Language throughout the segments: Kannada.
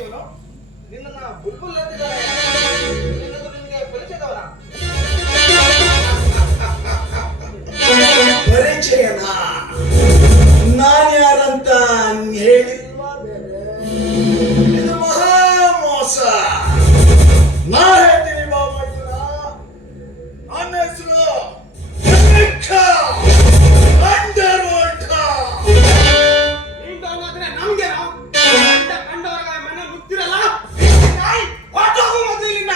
ಇವನು ನಿನ್ನ ಬುಲ್ಬುಲ್ ಅಂತಿದ್ದಾರೆ. ನಿನಗೆ ಪರಿಚಯದವನ? ಪರಿಚಯನ ನಾನು ಯಾರಂತ ಹೇಳಿಲ್ವಾ? ಬೇರೆ ಇದು ಮಹಾ ಮೋಸ. ನಾ ಹೇಳ್ತೀನಿ ಬಾಬಾಜುನ, ನನ್ನ ಹೆಸರು ಅಂಡರ್ವರ್ಲ್ಡ್. ನಿಂದಾದ್ರೆ ನಮ್ಗೇನೋ ಕಂಡವರ ಮನೆ ಮುಗ್ತಿರಲ್ಲ. ಹೊಟ್ಟೋಗು ಮೊದಲು ಇಲ್ಲಿಂದ.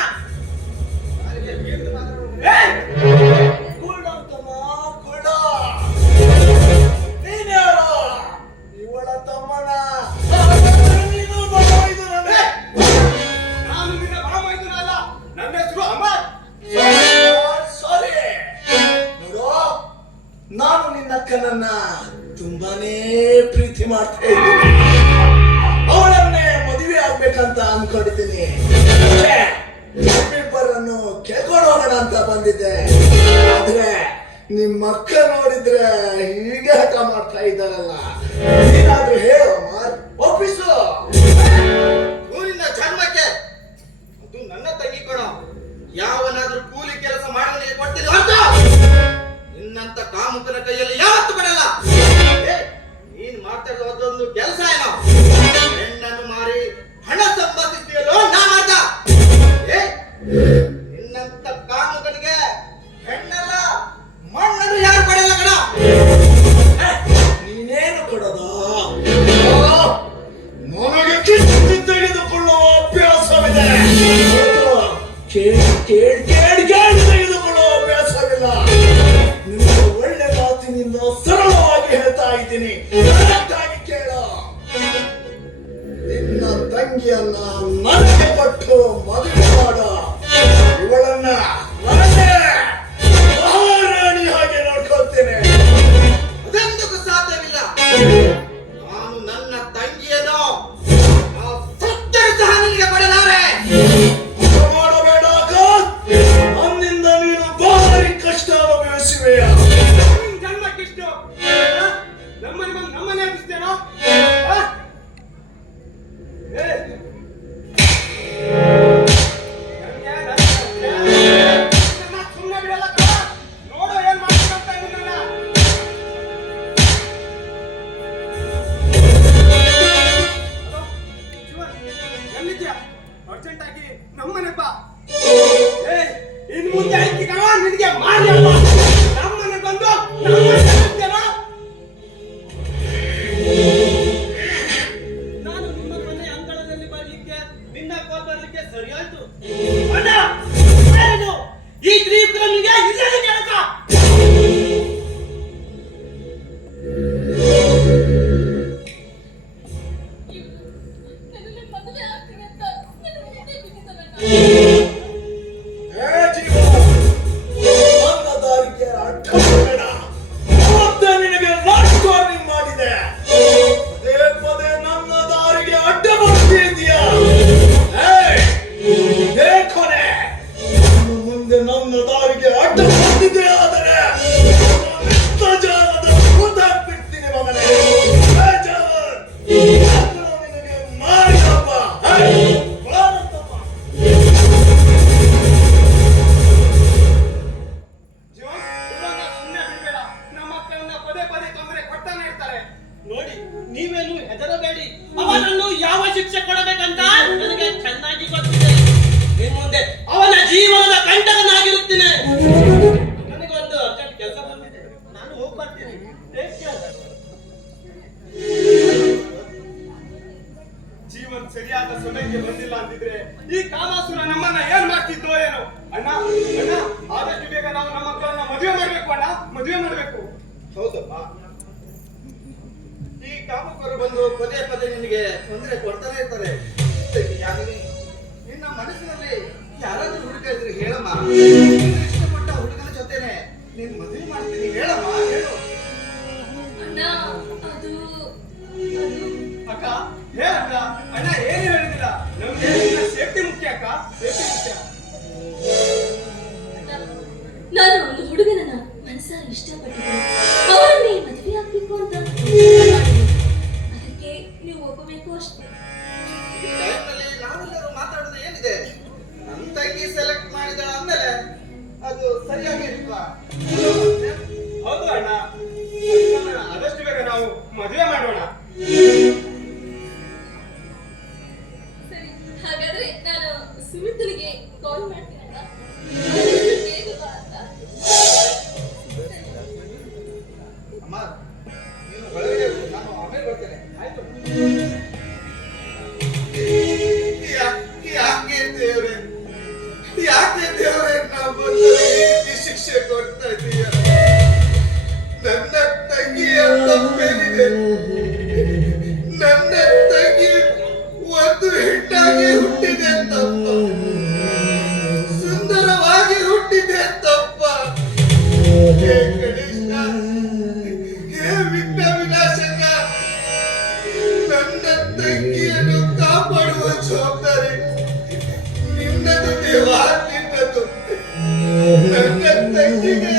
ಇವಳ ತಮ್ಮನ ನಾನು ನಿನ್ನ ಬಾಮೈದುನ ಅಲ್ಲ. ನನ್ನ ಹೆಸರು ಅಮರ್. ಸಾರಿ ನೋಡು, ನಾನು ನಿನ್ನ ಅಕ್ಕನನ್ನ ತುಂಬಾನೇ ಪ್ರೀತಿ ಮಾಡ್ತಾ ಇದ್ದೀನಿ. ಅವಳನ್ನೇ ಮದುವೆ ಆಗ್ಬೇಕಂತ ಅನ್ಕೊಂಡಿದ್ದೀನಿ. ಇಬ್ಬರನ್ನು ಕೇಳ್ಕೊಂಡು ಹೋಗೋಣ ಅಂತ ಬಂದಿದ್ದೆ. ಆದ್ರೆ ನಿಮ್ಮ ಅಕ್ಕ ನೋಡಿದ್ರೆ ಹೀಗೆ ಹಠ ಮಾಡ್ತಾ ಇದ್ದಾರಲ್ಲ. ಏನಾದ್ರೂ ಹೇಳು ಅಮರ್, ಒಪ್ಪಿಸು. ಊರಿನ ಜನ್ಮಕ್ಕೆ ಅದು ನನ್ನ ತಂಗಿ ಕಣೋ. ಯಾವನಾದ್ರೂ ಕೂಲಿ ಕೆಲಸ ಮಾಡೋನಿಗೆ ಕೊಡ್ತೀನಿ ಹೊರತು ನಿನ್ನಂತ ಕಾಮುಕನ ಕೈಯಲ್ಲಿ ಯಾವತ್ತು ಬಿಡಲ್ಲ. ನೀನ್ ಮಾಡ್ತಾ ಇರೋದೊಂದು ಕೆಲಸ ಏನೋ, ಹೆಣ್ಣನ್ನು ಮಾರಿ ಹಣ ಸಂಪಾದಿಸ್ತೀಯಲ್ಲೋ ನಾ ಮಾಡ್ದ. ನಿನ್ನಂತ ಕಾಮುಕನಿಗೆ ಹೆಣ್ಣಲ್ಲ ಮಣ್ಣನ್ನು ಯಾರು ಕೊಡಲ್ಲ ಕಣ. ನೀನೇನು ಕೊಡೋದು? ನನಗೆ ಕಿತ್ತು ತೆಗೆದುಕೊಳ್ಳುವ ಅಭ್ಯಾಸವಿದೆ. ಕೇಳಿ ತೆಗೆದುಕೊಳ್ಳುವ ಅಭ್ಯಾಸವಿಲ್ಲ. ನಿಮಗೆ ಒಳ್ಳೆ ಮಾತಿನಿಂದ ಸರಳವಾಗಿ ಹೇಳ್ತಾ ಇದ್ದೀನಿ. ಕರೆಕ್ಟಾಗಿ ಕೇಳು. ನಿನ್ನ ತಂಗಿಯನ್ನ ನನಗೆ ಕೊಟ್ಟು ಮದುವೆ ಮಾಡು. ಇವಳನ್ನ ನನಗೆ ಮಹಾರಾಣಿ ಹಾಗೆ ನೋಡ್ಕೊಳ್ತೇನೆ. ಅದೆಂದಕ್ಕೂ ಸಾಧ್ಯವಿಲ್ಲ. ನಾನು ನನ್ನ ತಂಗಿಯನ್ನು ಸತ್ತರೂ ಸಹ ನಿನಗೆ ಕೊಡಲಾರೆ. ಮಾಡಬೇಡ ಅಕ್ಕ. ಅಂದಿನಿಂದ ನೀನು ಭಾರಿ ಕಷ್ಟ ಅನುಭವಿಸುವೆಯ. ನಿನ್ ಜನ್ಮಕ್ಕಿಷ್ಟು ನಮ್ಮನೆ ಬಂದು ನಮ್ಮನೆ ಎಬ್ಬಿಸ್ತೇನೋ? ಸುಮ್ಮನೆ ಬಿಡಲ್ಲ ಕಣ. ನೋಡು ಏನ್ ಮಾಡ್ಬೇಕಂತ ಇದನ್ನ. ಎಲ್ಲಿದ್ಯಾ? ಅರ್ಜೆಂಟ್ ಆಗಿ ನಮ್ಮನೆ ಬಾ. ಇನ್ ಮುಂದೆ ಐತಿ ಕಣ ನಿನಗೆ ಮಾಡಿ ಅಲ್ಲ. ನಮ್ಮನೆ ಬಂದು ನಮ್ಮನೆ ಎಬ್ಬಿಸ್ತೇನೋ? ನಾನು ನಿಮ್ಮ ಮನೆ ಅಂಗಳದಲ್ಲಿ ಬರ್ಲಿಕ್ಕೆ ನಿನ್ನ ಕಾಲ್ ಬರ್ಲಿಕ್ಕೆ ಸರಿಯಾಯ್ತು. ಅಣ್ಣ ಏನು ಈ ದ್ವೀಪಗಳಿಗೆ ಇಲ್ಲದೆ ಕೆಲಸ? ನನ್ನ ದಾರಿಗೆ ಅಡ್ಡ ಬರಬೇಡ. ಮತ್ತೆ ನಿನಗೆ ಲಾಸ್ಟ್ ವಾರ್ನಿಂಗ್ ಮಾಡಿದೆ. ಪದೇ ಪದೇ ನನ್ನ ದಾರಿಗೆ ಅಡ್ಡ ಬರ್ತಿದ್ಯಾ? ಕೊನೆ ಮುಂದೆ ನನ್ನ ದಾರಿಗೆ ಅಡ್ಡ ಬರ್ತಿದ್ದೆ ಆದರೆ ಜಾಲದ ಕೂತಾಕ್ಬಿಡ್ತೀನಿ ಮಗನೇ. ನಿನಗೆ ಮಾಡಿದಪ್ಪ. ನೋಡಿ, ನೀವೇನು ಹೆದರಬೇಡಿ. ಅವನನ್ನು ಯಾವ ಶಿಕ್ಷೆ ಕೊಡಬೇಕಂತ ನನಗೆ ಚೆನ್ನಾಗಿ ಗೊತ್ತಿದೆ. ಇನ್ ಮುಂದೆ ಅವನ ಜೀವನದ ಕಂಟಕನಾಗಿರುತ್ತೇನೆ. ನನಗೊಂದು ಅರ್ಜೆಂಟ್ ಕೆಲಸ ಬಂದಿದೆ, ನಾನು ಹೋಗಿ ಬರ್ತೀನಿ. ಜೀವನ ಸರಿಯಾದ ಸಮಯಕ್ಕೆ ಬಂದಿಲ್ಲ ಅಂತಿದ್ರೆ ಈ ಕಾಮಾಸುರ ನಮ್ಮನ್ನ ಏನ್ ಮಾಡ್ತಿದ್ದೋ ಏನೋ. ಅಣ್ಣ ಅಣ್ಣ, ಆದಷ್ಟು ಬೇಗ ನಾವು ನಮ್ಮ ಮಕ್ಕಳನ್ನ ಮದುವೆ ಮಾಡ್ಬೇಕು ಅಣ್ಣ, ಮದುವೆ ಮಾಡ್ಬೇಕು. ಹೌದಪ್ಪ, ಈ ಕಾಮಕರು ಬಂದು ಪದೇ ಪದೇ ನಿನಗೆ ತೊಂದರೆ ಕೊಡ್ತಾನೆ ಇರ್ತಾರೆ. ನಿನ್ನ ಮನಸ್ಸಿನಲ್ಲಿ ಯಾರಾದ್ರೂ ಹುಡುಗ ಇದ್ರೆ ಹೇಳಮ್ಮ. ಇಷ್ಟಪಟ್ಟ ಹುಡುಗನ ಜೊತೆನೆ ನೀನ್ ಮದುವೆ ಮಾಡ್ತೀನಿ, ಹೇಳಮ್ಮ, ಹೇಳು. ಅಕ್ಕ ಹೇಳಕ್ಕ. ಅಣ್ಣ ಏನು ಹೇಳಿದಿಲ್ಲ, ನಮ್ಗೆ ಸೇಫ್ಟಿ ಮುಖ್ಯ ಅಕ್ಕ, ಸೇಫ್ಟಿ ಮುಖ್ಯ. ನಾನು ಒಂದು ಹುಡುಗನನ್ನ ಮನಸಾರಿ ಇಷ್ಟಪಟ್ಟಿದ್ದೀನಿ. ಅವರನ್ನೇ ಮದುವೆ ಆಗ್ಬೇಕು ಅಂತ. ಅದಕ್ಕೆ ನೀವು ಒಪ್ಪಬೇಕು ಅಷ್ಟೇ. ಈ ಟೈಮ್ನಲ್ಲಿ ನಾವೆಲ್ಲರೂ ಮಾತಾಡೋದು ಏನಿದೆ? ನನ್ನ ತಂಗಿ ಸೆಲೆಕ್ಟ್ ಮಾಡಿದ ಅಂದಮೇಲೆ ಅದು ಸರಿಯಾಗಿಲ್ವಾ? ಹೌದು ಅಣ್ಣ, ಅದನ್ನ ಆದಷ್ಟು ಬೇಗ ನಾವು ಮದುವೆ ಮಾಡೋಣ. ಸರಿ, ಹಾಗಾದ್ರೆ ನಾನು ಸುಮಿತ್ರಿಗೆ ಕಾಲ್ ಮಾಡ್ತೀನಲ್ಲ, ಆದಷ್ಟು ಬೇಗ ಬಾ ಅಂತ. ಅಮ್ಮ, ನೀನು ಒಳಗಡೆ ಹೋಗು, ನಾನು ಆಮೇಲೆ ಬರ್ತೇನೆ. ಆಯ್ತು. ಯಾಕೆ ದೇವ್ರೆ ನಮ್ಮಲ್ಲಿ ಈ ರೀತಿ ಶಿಕ್ಷೆ ಕೊಡ್ತಾ ಇದೀಯ? ನನ್ನ ತಂಗಿಯ ತಪ್ಪೇನಿದೆ? ನನ್ನ ತಂಗಿ ಒಂದು ಹೆಣ್ಣಾಗಿ ಹುಟ್ಟಿದೆ ತಪ್ಪ, ಸುಂದರವಾಗಿ ಹುಟ್ಟಿದೆ ತಪ್ಪ. ಹೇ ಗಣೇಶ, ಹೇ ವಿಘ್ನ ವಿನಾಶಕ, ನನ್ನ ತಂಗಿಯನ್ನು ಕಾಪಾಡುವ ಜವಾಬ್ದಾರಿ ನಿನ್ನದು ದೇವ, ನಿನ್ನದು. ನನ್ನ ತಂಗಿಗೆ